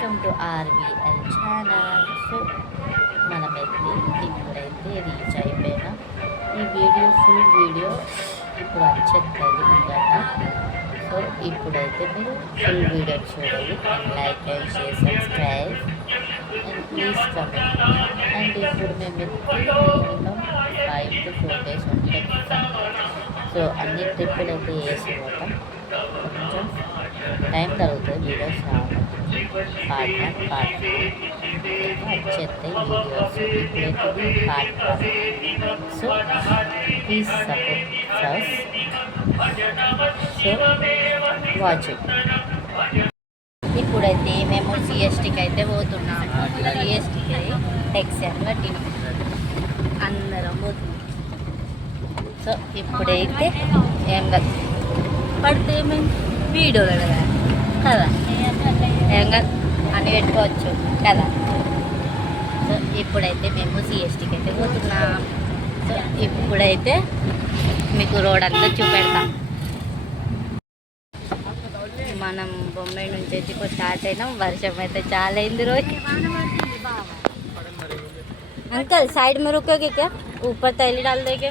Welcome to RVL channel. So మనమైతే ఇప్పుడైతే reach అయిపోయినాం. ఈ వీడియో ఫుల్ వీడియో ఇప్పుడు వచ్చేస్తుంది ముందట. సో ఇప్పుడైతే మీరు ఫుల్ వీడియో చూడండి and like and share subscribe and please comment. And ఇప్పుడు మేము మినిమం 5 to 4 days ఉంటాం. సో అన్ని ట్రిప్పులు అయితే వేసి పోతాం. కొంచెం టైం తగ్గుతుంది వీడియోస్ రావడానికి. పార్ట్ 1 పార్ట్ 2 వచ్చేస్తాయి వీడియోస్. ఇప్పుడైతే part 1. So please support first. So watch it. ఇప్పుడైతే మేము సిఎస్టీకి అయితే పోతున్నాము. సిఎస్టీకి ఎగ్జామ్ కట్టినాం, అందరం పోతున్నాం. సో ఇప్పుడైతే ఏం పడితే మేము వీడియోలో కదా ఏం కాదు అని పెట్టుకోవచ్చు కదా. సో ఇప్పుడైతే మేము సిఎస్టీకి అయితే పోతున్నాం. సో ఇప్పుడైతే మీకు రోడ్ అంతా చూపెడతాం. మనం బొంబాయి నుంచి అయితే ఇప్పుడు స్టార్ట్ అయినాం. వర్షం అయితే చాలా అయింది రోజు. అంకల్ సైడ్ में रुकोगे क्या? ऊपर तैली डाल देंगे.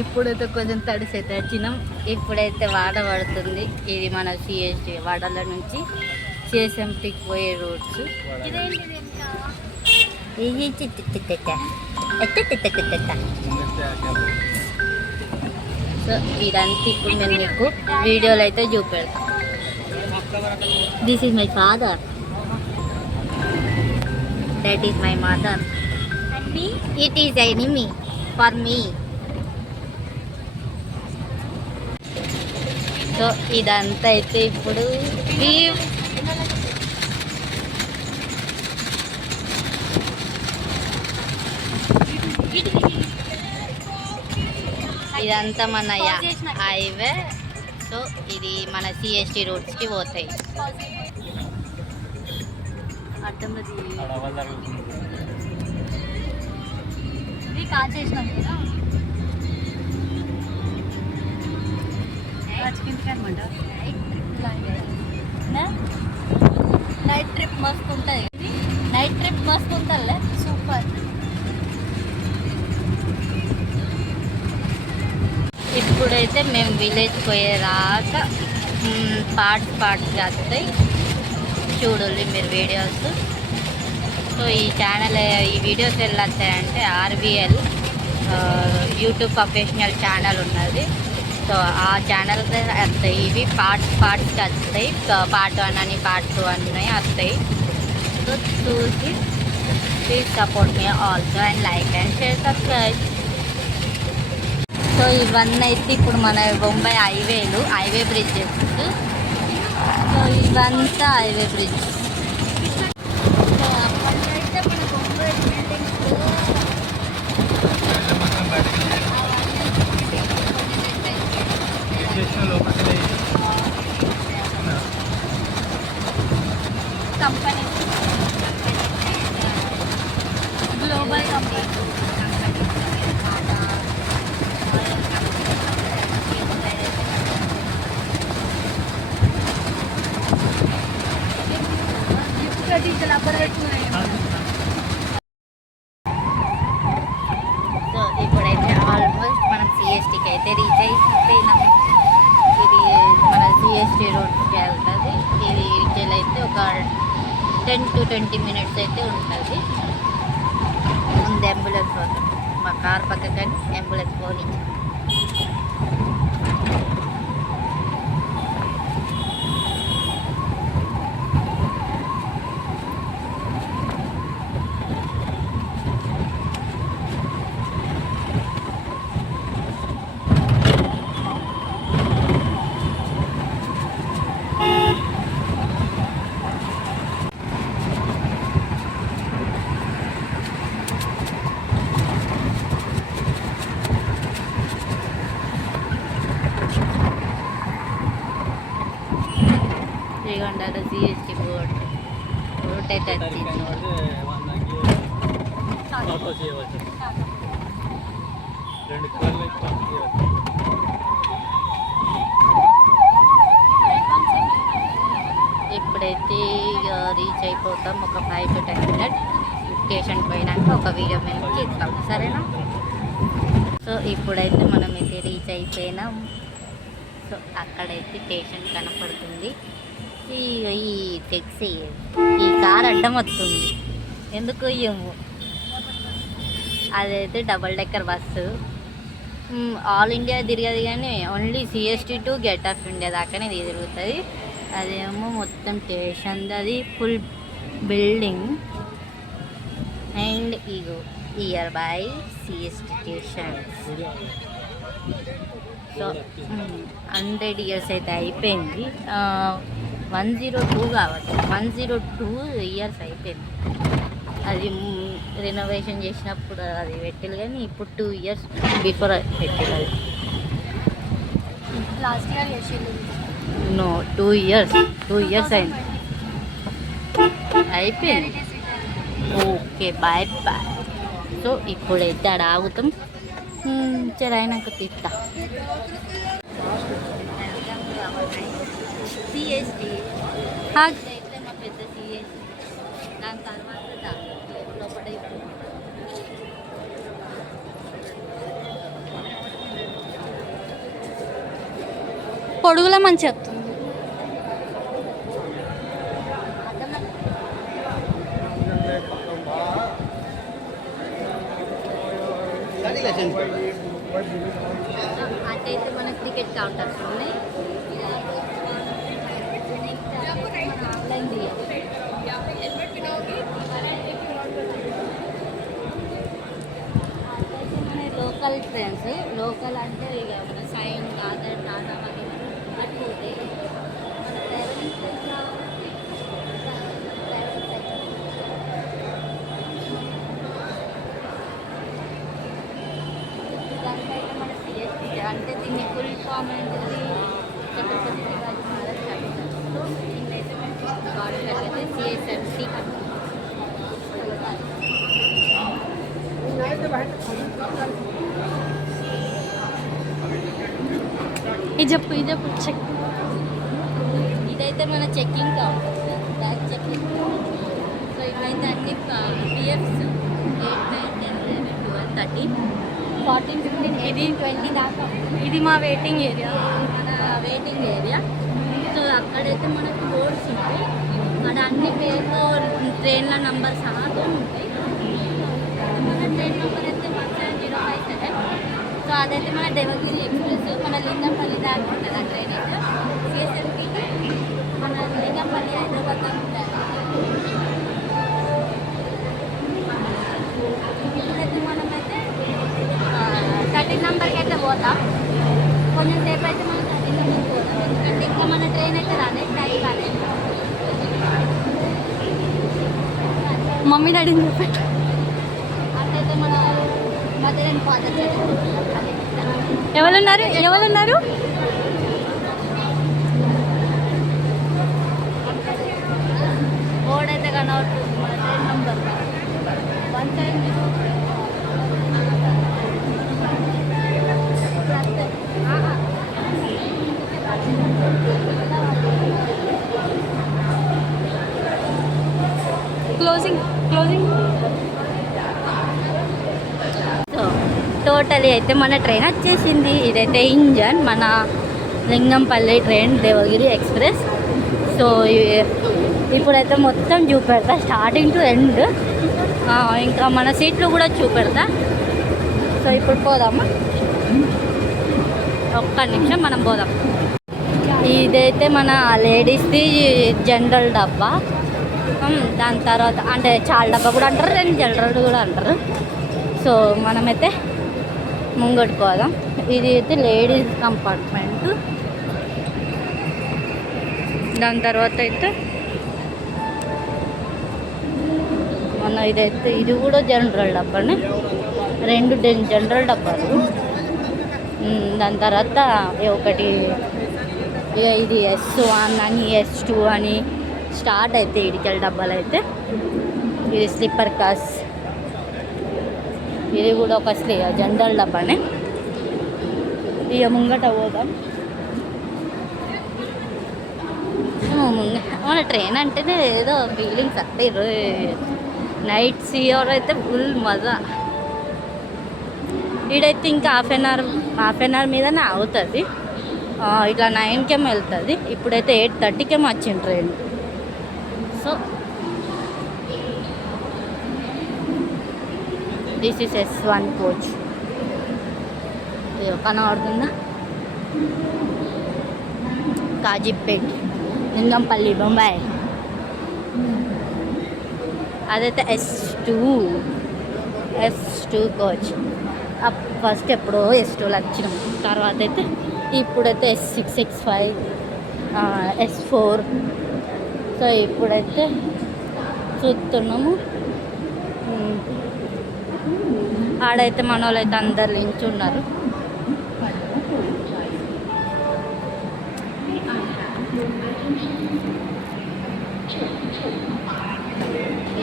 ఇప్పుడైతే కొంచెం తడిసి అయితే వచ్చినాం. ఇప్పుడైతే వాడ పడుతుంది. ఇది మన సిఎస్టీ వాడల నుంచి సిఎస్ఎంటీకి పోయే రోడ్స్. సో ఇదంతా ఇప్పుడు మేము మీకు వీడియోలో అయితే చూపెడతాం. This is my father, that is my mother, it is enemy for me. So ఇదంతా అయితే ఇప్పుడు ఇదంతా మన హైవే. సో ఇది మన సిఎస్టీ రోడ్స్కి పోతాయి. నైట్ ట్రిప్ మస్తు ఉంటుంది. నైట్ ట్రిప్ మస్తు ఉంటుందిలే, సూపర్. ఇప్పుడైతే మేము విలేజ్ పోయేదాకా పార్ట్స్గా వస్తాయి. చూడండి మీరు వీడియోస్. సో ఈ ఛానల్ ఈ వీడియోస్ ఎలా వస్తాయంటే ఆర్వీఎల్ యూట్యూబ్ ప్రొఫెషనల్ ఛానల్ ఉన్నది. సో ఆ ఛానల్ వస్తాయి. ఇవి పార్ట్స్గా వస్తాయి. పార్ట్ 1 అని పార్ట్ 2 అని వస్తాయి. సో చూసి please support me also and like and share subscribe. So ఇవన్నీ అయితే ఇప్పుడు మన బొంబాయి హైవే బ్రిడ్జెస్. సో ఇవంతా హైవే బ్రిడ్జ్. సో అప్పటికైతే మన Bombay buildings company global company. So ఇప్పుడైతే ఆల్మోస్ట్ మనం సిఎస్టీకి అయితే రీచ్ అయిపోయినాం. ఇది మన సిఎస్టీ రోడ్కి వెళ్తుంది. ఇది రీచ్ అయితే ఒక 10 to 20 minutes అయితే ఉంటుంది. ముందు అంబులెన్స్ పోతుంది. మా కార్ పక్కకని అంబులెన్స్ పోని. శ్రీగొండలో సిఎస్టీ రోడ్ అయితే వచ్చింది. ఇప్పుడైతే రీచ్ అయిపోతాం. ఒక 5 to 10 minutes స్టేషన్ పోయినాక ఒక వీడియో మేము చేస్తాం, సరేనా? సో ఇప్పుడైతే మనమైతే రీచ్ అయిపోయినాం. సో అక్కడైతే స్టేషన్ కనపడుతుంది. ఈ టెక్సీ ఈ కార్ అడ్డం వస్తుంది, ఎందుకు ఏమో. అదైతే double decker bus. All India తిరగదు కానీ only CST to gate of India దాకానే తిరుగుతుంది. అదేమో మొత్తం స్టేషన్, అది ఫుల్ బిల్డింగ్. అండ్ ఇగో near by CST station. So 100 years అయితే అయిపోయింది. 102 కావచ్చు, 102 years అయిపోయింది. అది రెనోవేషన్ చేసినప్పుడు అది పెట్టాలి కానీ ఇప్పుడు 2 years బిఫోర్ పెట్టాలి. అది లాస్ట్ ఇయర్ చేసింది. నో 2 years అయింది, అయిపోయింది. Okay, bye bye. సో ఇప్పుడైతే ఆడ ఆగుతాం, సరే అయినాక తీస్తా. CST అయితే మా పెద్ద CST, దాని తర్వాత లోపల పొడుగులో మంచి వస్తుంది. అటైతే మనకు టికెట్ కౌంటర్స్ ఉన్నాయి. ఆన్లైన్ మన లోకల్ ట్రైన్స్, లోకల్ అంటే ఇక మన సైన్ దాదర్ టాటా వగేరా అట్పోతే మన ట్రావెలింగ్ ట్రైన్స్ దానిపైన మన CST అంటే దీన్ని ఫుల్ ఫామ్ అనేది ఛత్రపతి శివాజీ మహారాజ్ క్యాపిటల్. సో దీన్నైతే మేము CSMC ఇది చెప్పు చెక్. ఇదైతే మన checking counter, bag checking. So ఇవైతే అన్ని PFs 8, 9, 10, 11, 12, 13, 14, 15, 18, 20 దాకా. ఇది మా వెయిటింగ్ ఏరియా, మన వెయిటింగ్ ఏరియా. సో అక్కడైతే మనకు బోర్డ్స్ ఉంటాయి, అక్కడ అన్ని పేర్లు ట్రైన్ల నంబర్ సహాతో ఉంటాయి. మన ట్రైన్ నెంబర్ అయితే 17057. సో అదైతే మన దేవగిరి ఎక్స్ప్రెస్, మన లింగంపల్లి దాకా ఉంటుంది ఆ ట్రైన్ అయితే. CSMPకి మన లింగంపల్లి హైదరాబాద్ దాకా ఉంటుంది. ఇప్పుడైతే మనమైతే 13 నెంబర్కి అయితే పోతాం. కొంచెం సేపు అయితే మనం 13 నెంబర్కి పోతాం, ఎందుకంటే ఇంకా మన ట్రైన్ అయితే రాలేదు, టైం కాలేదు. మమ్మీ డాడీని చెప్పండి. అట్లయితే మన మదర్ అండ్ ఫాదర్ ఎవరున్నారు? బోర్డ్ అయితే కనబడుతుంది, మన train number 170. Closing. So totally అయితే మన ట్రైన్ వచ్చేసింది. ఇదైతే ఇంజన్, మన Lingampalli train Devagiri express. So ఇప్పుడైతే మొత్తం చూపెడతా, స్టార్టింగ్ టు ఎండ్. ఇంకా మన సీట్లు కూడా చూపెడతా. సో ఇప్పుడు పోదామా, ఒక్క నిమిషం మనం పోదాం. ఇదైతే మన లేడీస్ది జనరల్ డబ్బా. దాని తర్వాత అంటే చాలా డబ్బా కూడా అంటారు, దాన్ని జనరల్ కూడా అంటారు. సో మనమైతే ముంగటికి పోదాం. ఇది అయితే లేడీస్ కంపార్ట్మెంట్. దాని తర్వాత అయితే మన ఇదైతే ఇది కూడా జనరల్ డబ్బానే, 2 జనరల్ డబ్బాలు. దాని తర్వాత ఒకటి ఇక ఇది S1 అని S2 అని స్టార్ట్ అయితే ఇడికల్ డబ్బాలు అయితే. ఇది స్లీపర్ క్లాస్, ఇది కూడా ఒక జనరల్ డబ్బానే. ఇక ముంగట పోదాం. మన ట్రైన్ అంటేనే ఏదో ఫీలింగ్స్ అంటే నైట్ సీఆర్ అయితే ఫుల్ మజా. ఈడైతే ఇంకా హాఫ్ అన్ అవర్ మీదనే అవుతుంది. ఇట్లా 9కేమో వెళ్తుంది. ఇప్పుడైతే 8:30కేమో వచ్చింది train. So this is S1 coach. కనబడుతుందా? కాజీపేట్, లింగంపల్లి, బొంబాయి. అదైతే S2 కోచ్. ఫస్ట్ ఎప్పుడో S2లో వచ్చినాం. తర్వాత అయితే ఇప్పుడైతే S6, S5, S4. సో ఇప్పుడైతే చూస్తున్నాము. ఆడైతే మన వాళ్ళు అయితే అందరు నించున్నారు.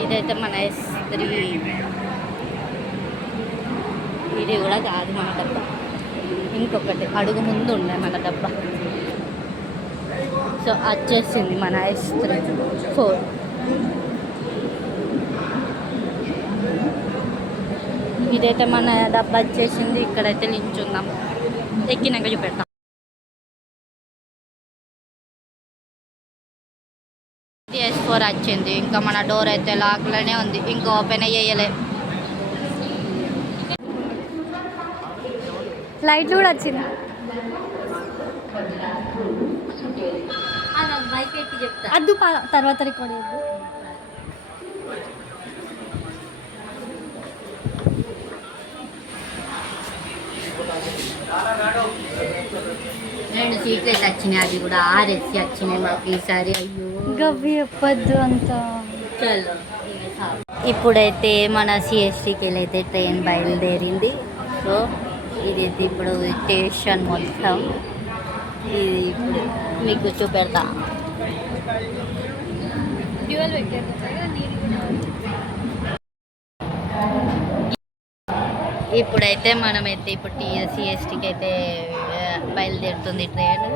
ఇదైతే మన S3. ఇది కూడా కాదు మన డబ్బా, ఇంకొకటి అడుగు ముందు ఉండే మన డబ్బా. సో వచ్చేసింది మన S3 4. ఇదైతే మన డబ్బా వచ్చేసింది. ఇక్కడైతే నించుందాం, ఎక్కినాక చూపెడతాం. ఇది S4 వచ్చింది. ఇంకా మన డోర్ అయితే లాక్లోనే ఉంది, ఇంకా ఓపెన్ అయ్యేయలే. లైట్లు కూడా వచ్చింది. బైక్ ఎక్కి చెప్తా. అద్దు తర్వాత రికార్డ్ చేయద్దు. రెండు సీట్లు అయితే వచ్చినాయి, అది కూడా RSC వచ్చినాయి మాకు ఈసారి. అయ్యో గవ్వి చెప్పద్దు అంత. చలో ఇప్పుడైతే మన CSTకి వెళ్ళైతే ట్రైన్ బయలుదేరింది. సో ఇదైతే ఇప్పుడు స్టేషన్ మొత్తం ఇది ఇప్పుడు మీకు చూపెడతా. ఇప్పుడైతే మనమైతే ఇప్పుడు CSTకి అయితే బయలుదేరుతుంది ట్రైన్.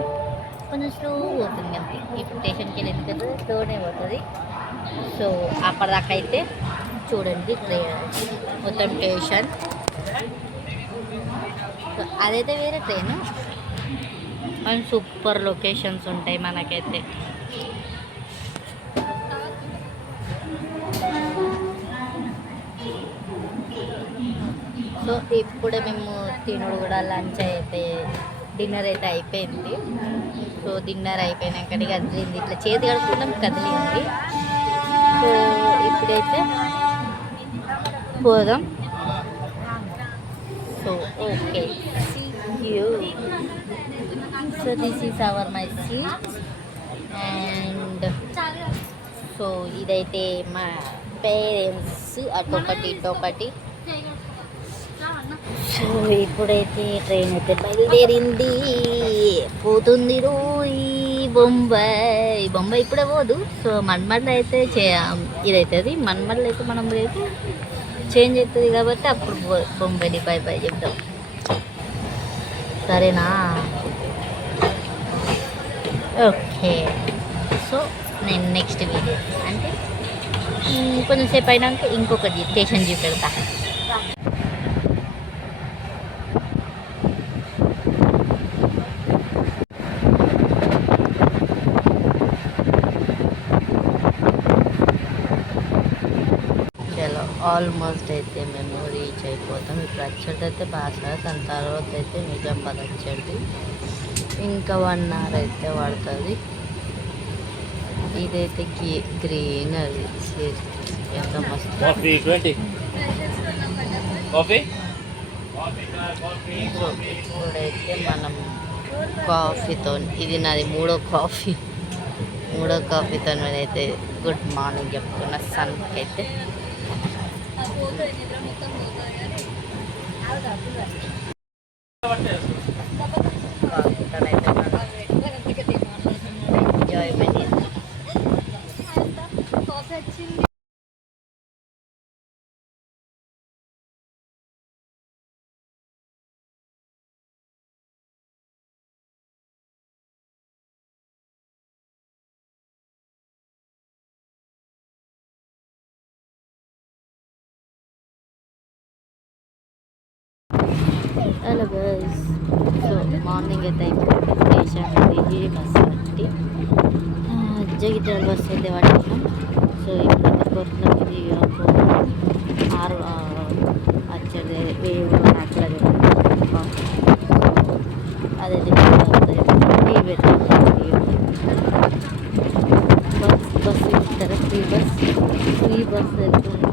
కొంచెం స్లో పోతుంది అంతే. ఇప్పుడు స్టేషన్కి వెళ్ళి ఎందుకంటే స్లోనే పోతుంది. సో అప్పటిదాకా అయితే చూడండి ట్రైన్ మొత్తం స్టేషన్. అదైతే వేరే ట్రైన్. అండ్ సూపర్ లొకేషన్స్ ఉంటాయి మనకైతే. సో ఇప్పుడే మేము తినుడు కూడా లంచ్ అయితే డిన్నర్ అయితే అయిపోయింది. సో డిన్నర్ అయిపోయినాక కదిలింది, ఇట్లా చేతి కడుక్కున్నాం కదిలింది. సో ఇప్పుడైతే పోదాం. So okay, you. So this is our my seat. And so ఇదైతే మా పేరెంట్స్ అటొకటి ఇటొకటి. సో ఇప్పుడైతే ట్రైన్ అయితే బయలుదేరింది, పోతుంది ఈ బొంబాయి ఇప్పుడే పోదు. సో మన్మడ్లో అయితే ఇదవుతుంది. మన్మడ్లో అయితే మనం అయితే చేంజ్ అవుతుంది కాబట్టి అప్పుడు బొంబాయిని బై బై చెప్తాం. సరేనా? ఓకే. సో నేను నెక్స్ట్ వీడియో అంటే కొంచెంసేపు అయినాక ఇంకొకటి స్టేషన్ చూపెడతా. ఆల్మోస్ట్ అయితే మేము రీచ్ అయిపోతాం. ఇప్పుడు వచ్చేది అయితే బాసర, దాని తర్వాత అయితే నిజామాబాద్ వచ్చేది. ఇంకా 1 hour అయితే పడుతుంది. ఇదైతే గ్రీనరీ ఎంత మస్తు. ఇప్పుడైతే మనం కాఫీతో, ఇది నాది మూడో కాఫీతో నేనైతే గుడ్ మార్నింగ్ చెప్పుకున్న సన్కి అయితే. Hello guys. సో మార్నింగ్ అయితే అయిపోయింది, లేచామండి బస్సు బట్టి జగిత్యాల బస్సు అయితే పట్టినాం. సో ఇప్పుడైతే కొట్లకి ఆరు వచ్చేది వేవు అట్లా అదే బస్ ఇస్తారు, ఫ్రీ బస్ వెళ్తుంది.